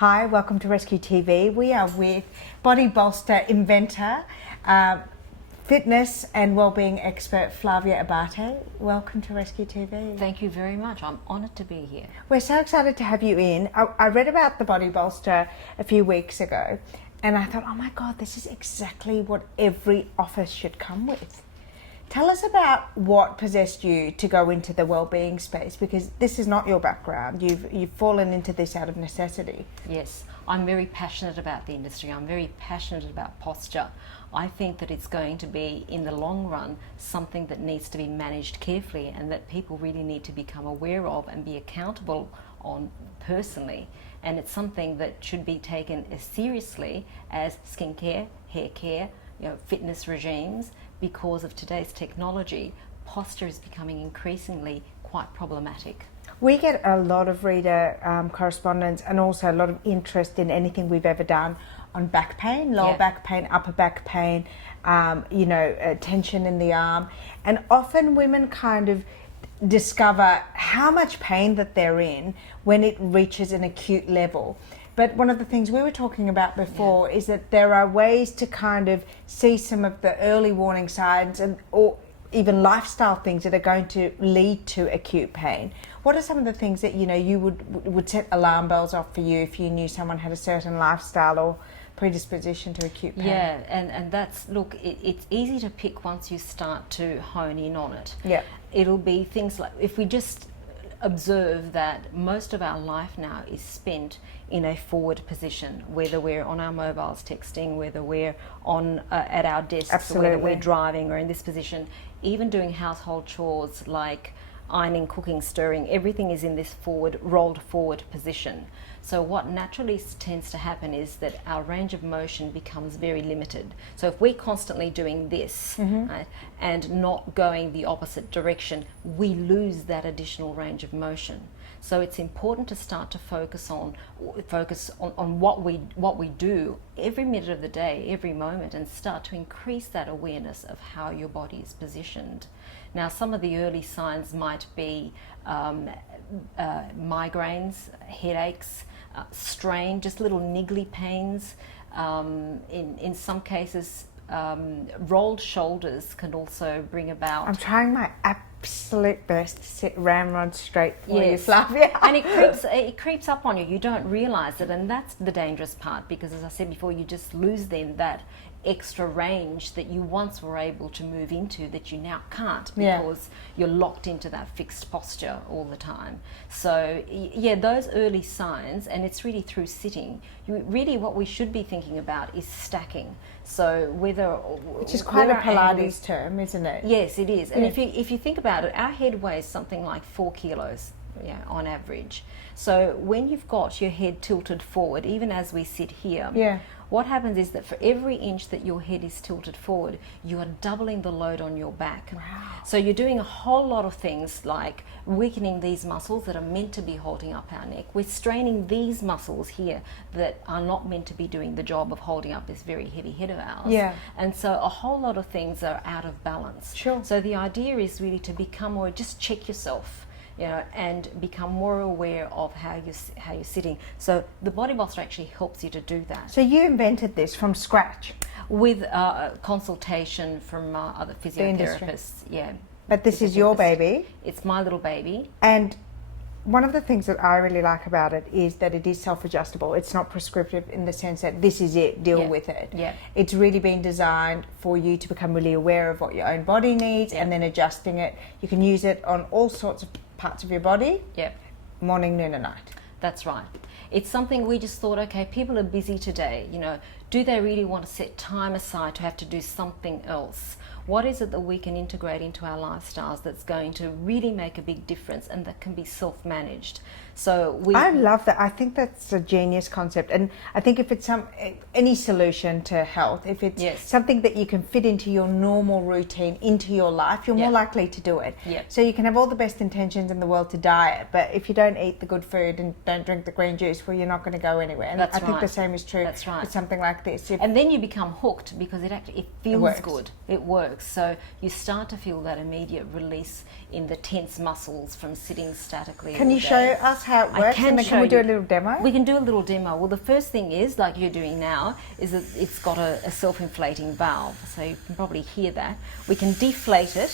Hi, welcome to Rescue TV. We are with Body Bolster inventor, fitness and wellbeing expert Flavia Abbate. Welcome to Rescue TV. Thank you very much. I'm honoured to be here. We're so excited to have you in. I read about the Body Bolster a few weeks ago and I thought, oh my God, this is exactly what every office should come with. Tell us about what possessed you to go into the wellbeing space, because this is not your background. You've fallen into this out of necessity. Yes, I'm very passionate about the industry. I'm very passionate about posture. I think that it's going to be, in the long run, something that needs to be managed carefully and that people really need to become aware of and be accountable on personally. And it's something that should be taken as seriously as skincare, hair care, fitness regimes. Because of today's technology, posture is becoming increasingly quite problematic. We get a lot of reader correspondence and also a lot of interest in anything we've ever done on back pain, lower back pain, upper back pain, tension in the arm. And often women kind of discover how much pain that they're in when it reaches an acute level. But one of the things we were talking about before is that there are ways to kind of see some of the early warning signs or even lifestyle things that are going to lead to acute pain. What are some of the things that you would set alarm bells off for you if you knew someone had a certain lifestyle or predisposition to acute pain? Yeah, and that's, look, it's easy to pick once you start to hone in on it. Yeah. It'll be things like, if we just observe that most of our life now is spent in a forward position, whether we're on our mobiles texting, whether we're on at our desks, Absolutely. whether we're driving or in this position, even doing household chores like ironing, cooking, stirring, everything is in this rolled forward position. So what naturally tends to happen is that our range of motion becomes very limited. So if we're constantly doing this, right, and not going the opposite direction, we lose that additional range of motion. So it's important to start to focus on what we do every minute of the day, every moment, and start to increase that awareness of how your body is positioned. Now, some of the early signs might be migraines, headaches, strain, just little niggly pains. In some cases, rolled shoulders can also bring about. I'm trying my absolute best to sit ramrod straight for you, Flavia. And it creeps up on you. You don't realise it, and that's the dangerous part, because as I said before, you just lose then that extra range that you once were able to move into that you now can't, because you're locked into that fixed posture all the time. So those early signs, and it's really through sitting, really what we should be thinking about is stacking. So which is quite a Pilates term, isn't it? Yes, it is. And if you think about it, our head weighs something like 4 kilos on average. So when you've got your head tilted forward, even as we sit here, what happens is that for every inch that your head is tilted forward, you are doubling the load on your back. Wow. So you're doing a whole lot of things like weakening these muscles that are meant to be holding up our neck. We're straining these muscles here that are not meant to be doing the job of holding up this very heavy head of ours. Yeah. And so a whole lot of things are out of balance. Sure. So the idea is really to become more, just check yourself, and become more aware of how you're sitting. So the Body Bolster actually helps you to do that. So you invented this from scratch? With consultation from other physiotherapists, But this is your baby? It's my little baby. And one of the things that I really like about it is that it is self-adjustable. It's not prescriptive in the sense that this is it, deal with it. Yeah. It's really been designed for you to become really aware of what your own body needs and then adjusting it. You can use it on all sorts of parts of your body, morning, noon and night. That's right. It's something we just thought, okay, people are busy today, do they really want to set time aside to have to do something else? What is it that we can integrate into our lifestyles that's going to really make a big difference and that can be self-managed? So I love that. I think that's a genius concept, and I think if it's any solution to health, if it's something that you can fit into your normal routine, into your life, you're more likely to do it. So you can have all the best intentions in the world to diet, but if you don't eat the good food and don't drink the green juice, well, you're not going to go anywhere. And I think the same is true with something like like this. And then you become hooked because it feels works. good. It works. So you start to feel that immediate release in the tense muscles from sitting statically. Can all you day. show us how it works? And then can we do a little demo? We can do a little demo. Well, the first thing is, like you're doing now, is that it's got a self-inflating valve. So you can probably hear that. We can deflate it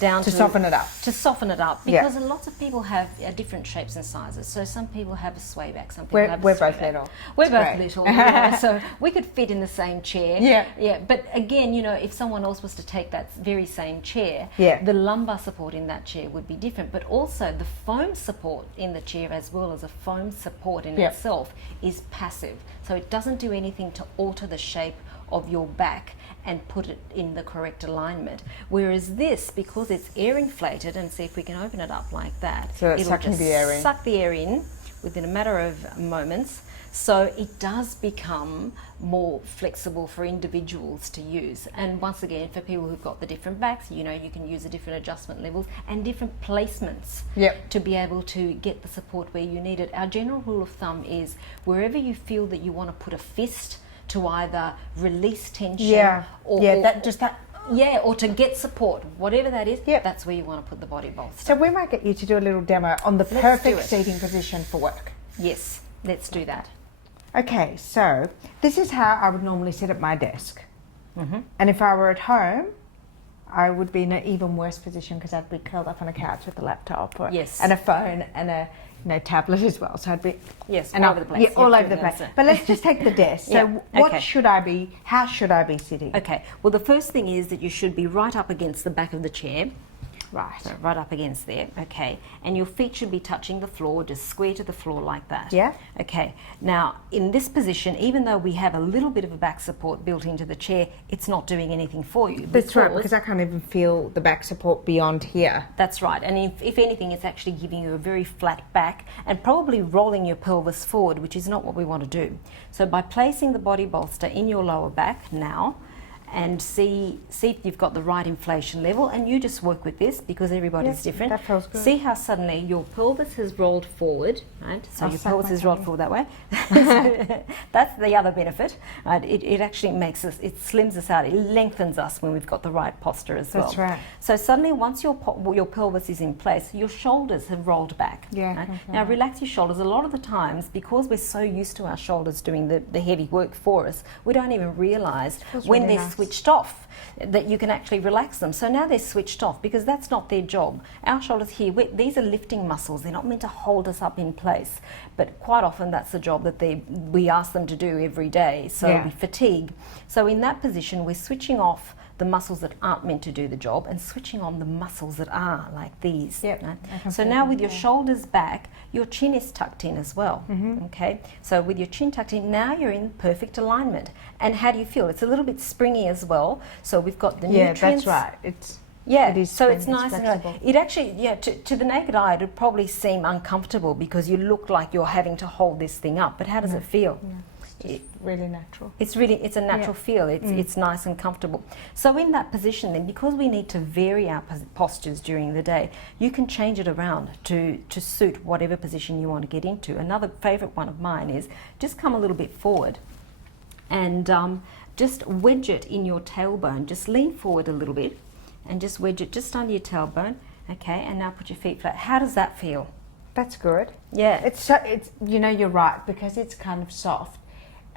down to soften it up. To soften it up, because lots of people have different shapes and sizes. So some people have a sway back, some people have a we're sway both back. little. We're both little, you know, so we could fit in the same chair. Yeah. But again, you know, if someone else was to take that very same chair, the lumbar support in that chair would be different. But also the foam support in the chair, as well as a foam support in itself, is passive. So it doesn't do anything to alter the shape of your back and put it in the correct alignment. Whereas this, because it's air inflated, and see if we can open it up like that, so it'll just suck the air in within a matter of moments. So it does become more flexible for individuals to use. And once again, for people who've got the different backs, you know, you can use the different adjustment levels and different placements to be able to get the support where you need it. Our general rule of thumb is wherever you feel that you want to put a fist to either release tension or to get support, whatever that is, that's where you want to put the body bolster. So we might get you to do a little demo on the perfect seating position for work. Yes, let's do that. Okay, so this is how I would normally sit at my desk. And if I were at home, I would be in an even worse position because I'd be curled up on a couch with a laptop and a phone and a tablet as well. So I'd be all over the place. Yeah, all over the place. But let's just take the desk. So how should I be sitting? Okay. Well, the first thing is that you should be right up against the back of the chair. Right. So right up against there, okay. And your feet should be touching the floor, just square to the floor like that. Yeah. Okay. Now, in this position, even though we have a little bit of a back support built into the chair, it's not doing anything for you. That's right, because I can't even feel the back support beyond here. That's right. And if anything, it's actually giving you a very flat back and probably rolling your pelvis forward, which is not what we want to do. So by placing the body bolster in your lower back now, and see if you've got the right inflation level, and you just work with this because everybody's different. That feels good. See how suddenly your pelvis has rolled forward, right? So your pelvis is rolled forward that way. That's the other benefit, right? It actually makes us, it slims us out, it lengthens us when we've got the right posture as well. That's right. So suddenly once your pelvis is in place, your shoulders have rolled back. Right? Now relax your shoulders. A lot of the times, because we're so used to our shoulders doing the heavy work for us, we don't even realise when really they're switched off that you can actually relax them. So now they're switched off because that's not their job. Our shoulders here, these are lifting muscles. They're not meant to hold us up in place, but quite often that's the job that we ask them to do every day. So we fatigue. So in that position, we're switching off the muscles that aren't meant to do the job and switching on the muscles that are, like these. Right? So now with your shoulders back, your chin is tucked in as well. Okay, so with your chin tucked in, now you're in perfect alignment. And how do you feel? It's a little bit springy as well. So we've got the nutrients. Yeah, that's right. It is so it's nice and it actually, to the naked eye, it would probably seem uncomfortable because you look like you're having to hold this thing up. But how does it feel? It's really natural. It's a natural feel. It's nice and comfortable. So in that position then, because we need to vary our postures during the day, you can change it around to suit whatever position you want to get into. Another favourite one of mine is just come a little bit forward and just wedge it in your tailbone. Just lean forward a little bit and just wedge it just under your tailbone. Okay, and now put your feet flat. How does that feel? That's good. Yeah. It's you're right, because it's kind of soft.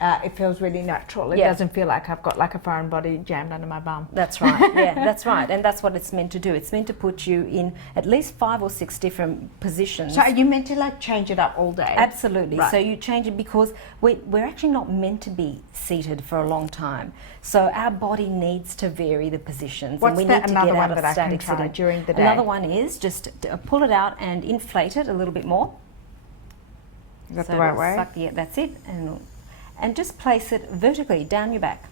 It feels really natural. It doesn't feel like I've got like a foreign body jammed under my bum. That's right. Yeah, that's right. And that's what it's meant to do. It's meant to put you in at least 5 or 6 different positions. So are you meant to like change it up all day? Absolutely. Right. So you change it because we're actually not meant to be seated for a long time. So our body needs to vary the positions. What's and we need to another get one out of that I can static try sitting. during the day? Another one is just pull it out and inflate it a little bit more. Is that the right way? That's it. And just place it vertically down your back,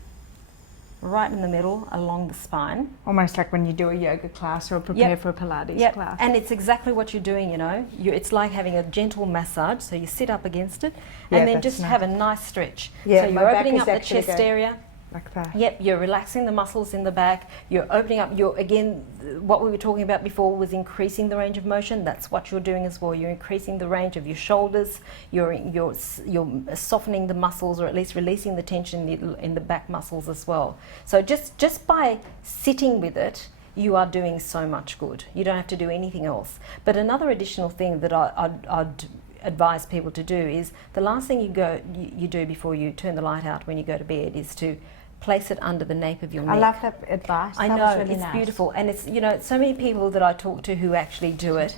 right in the middle along the spine. Almost like when you do a yoga class or prepare for a Pilates class. And it's exactly what you're doing, it's like having a gentle massage. So you sit up against it and then just have a nice stretch. Yeah, so my you're back opening is up the actually chest area. like that. Yep, you're relaxing the muscles in the back. You're opening up. Again, what we were talking about before was increasing the range of motion. That's what you're doing as well. You're increasing the range of your shoulders. You're softening the muscles, or at least releasing the tension in the back muscles as well. So just by sitting with it, you are doing so much good. You don't have to do anything else. But another additional thing that I'd advise people to do is the last thing you do before you turn the light out when you go to bed is to place it under the nape of your neck. I love that advice. I know, it's beautiful. And it's, so many people that I talk to who actually do it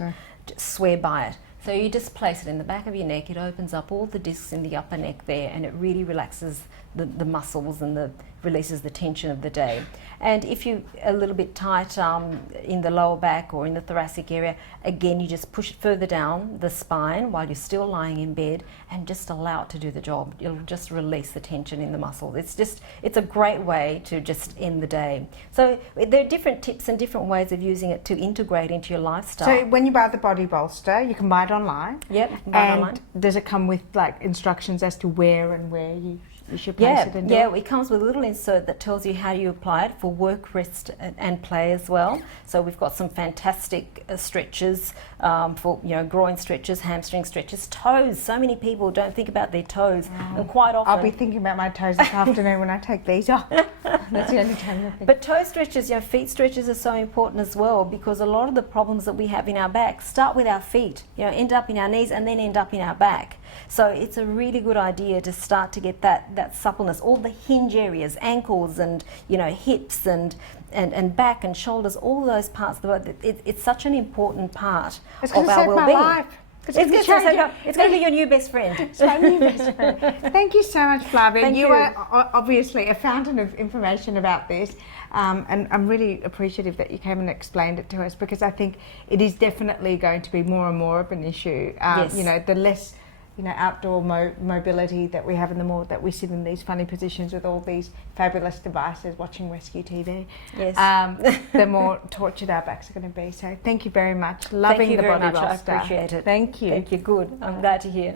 swear by it. So you just place it in the back of your neck. It opens up all the discs in the upper neck there, and it really relaxes the muscles and releases the tension of the day. And if you're a little bit tight in the lower back or in the thoracic area, again, you just push it further down the spine while you're still lying in bed and just allow it to do the job. It'll just release the tension in the muscles. It's a great way to just end the day. So there are different tips and different ways of using it to integrate into your lifestyle. So when you buy the Body Bolster, you can buy it online. Yep, you can buy it online. Does it come with like instructions as to where you should place it? It comes with a little insert that tells you how you apply it for work, rest and play as well. So we've got some fantastic stretches for groin stretches, hamstring stretches, toes. So many people don't think about their toes, and quite often I'll be thinking about my toes this afternoon when I take these off. That's the only time I think. But toe stretches, feet stretches are so important as well, because a lot of the problems that we have in our back start with our feet, end up in our knees and then end up in our back. So it's a really good idea to start to get that suppleness, all the hinge areas, ankles and hips and back and shoulders, all those parts of the body. It's such an important part of our well-being. It's going to be your new best friend. It's my new best friend. Thank you so much, Flavia. You are obviously a fountain of information about this, and I'm really appreciative that you came and explained it to us, because I think it is definitely going to be more and more of an issue. Yes. The less outdoor mobility that we have, and the more that we sit in these funny positions with all these fabulous devices watching Rescue TV, the more tortured our backs are going to be. So thank you very much. Loving the Body Bolster. I appreciate it. Thank you. Thank you. Good. I'm glad to hear.